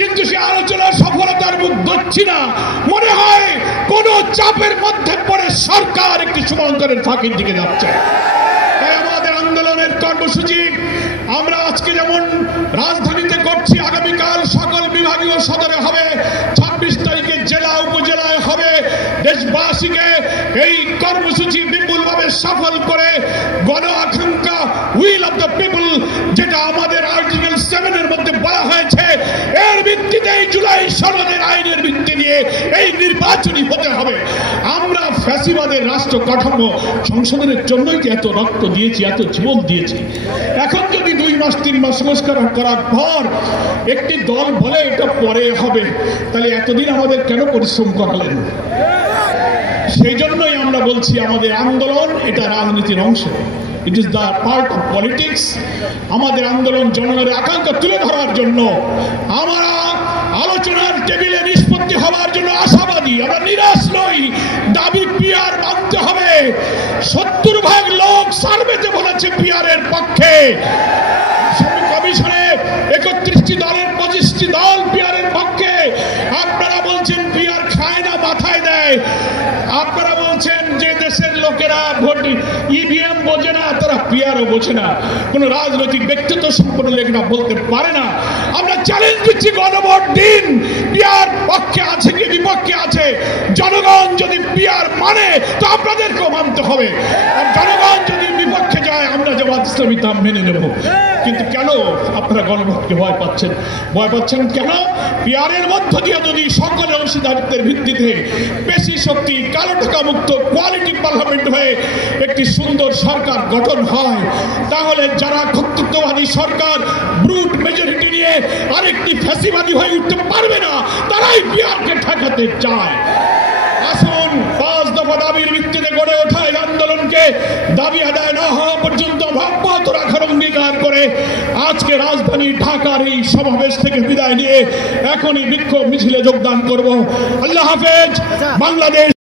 কিন্তু সে আলোচনার সফলতার মুখ ধরছি না। মনে হয় কোন চাপের মধ্যে পড়ে সরকার একটি শুভঙ্করের ফাঁকির দিকে যাচ্ছে। তাই আমাদের আন্দোলনের কর্মসূচি আমরা আজকে যেমন রাজধানীতে করছি, আগামীকাল সকল বিভাগীয় সদরে হবে, 26 তারিখে জেলা উপজেলায় হবে। দেশবাসীকে এই কর্মসূচি বিপুলভাবে সফল করে গণ আকাঙ্ক্ষা উইল অফ দ্য পিপল, যেটা আমাদের আর্টিকেল 7 এর মধ্যে বলা হয়েছে, এর ভিত্তিতে জুলাই সনদের আইনের ভিত্তি নিয়ে এই নির্বাচনী হতে হবে। আমরা ফ্যাসিবাদের রাষ্ট্র কাঠামো সংশোধনের জন্যই এত রক্ত দিয়েছি, এত জীবন দিয়েছি। এখন যদি 2 মাস 3 মাস সংস্কার করার পর একটি দল বলে এটা পরে হবে, তাহলে এতদিন আমাদের কেন পরিশ্রম করালেন? সেই জন্যই আমরা বলছি আমাদের আন্দোলন এটা রাজনীতির অংশ। It is the part of politics. আমাদের আন্দোলন জনগণের আকাঙ্ক্ষা তুলে ধরার জন্য, আমরা আলোচনার টেবিলে নিষ্পত্তি হওয়ার জন্য আশাবাদী। আমরা নিরাশ নই। দাবি পিআর মানতে হবে। 70% লোক সার্ভেতে বলেছে পিআর এর পক্ষে। কমিশনে 31টি দলের 25টি দল পিআর এর পক্ষে। আপনারা বলছেন পিআর খায় না, মাথায় দেয়। আপনারা বলছেন যে দেশের লোকেরা ভোট ইভিএম বোঝে না, তারা পিআরও বোঝে না। কোন রাজনৈতিক ব্যক্তিত্ব সম্পন্ন লেখনা বলতে পারে না। আমরা চ্যালেঞ্জ দিচ্ছি, গণভোট দিন। পিআর পক্ষে আছে কি বিপক্ষে আছে, জনগণ যদি পিআর মানে তো আপনাদেরকেও মানতে হবে। আর জনগণ যদি বিপক্ষে যায়, আমরা জামাত ইসলামী তা মেনে নেব। কিন্তু কেন আপনারা গণভোটকে ভয় পাচ্ছেন? ভয় পাচ্ছেন কেন? পিআরের মধ্য দিয়ে যদি সকলের অংশীদারিত্বের ভিত্তিতে বেশি শক্তি, কালো টাকা মুক্ত কোয়ালিটি পার্লামেন্ট হয়ে একটি সুন্দর সরকার গঠন হয়, তাহলে যারা কর্তৃত্ববাদী সরকার ব্রুট মেজরিটি নিয়ে আরেকটি ফ্যাসিবাদী হয়ে উঠতে পারবে না, তারাই পিআরকে ঠেকাতে চায়। আসুন 5 দফা দাবির ভিত্তিতে গড়ে ওঠা এই আন্দোলনকে দাবি আদায় না হওয়া পর্যন্ত অব্যাহত রাখার অঙ্গীকার করে আজকে রাজধানী ঢাকার এই সমাবেশ থেকে বিদায় নিয়ে এখনই বিক্ষোভ মিছিলে যোগদান করব। আল্লাহ হাফেজ। বাংলাদেশ।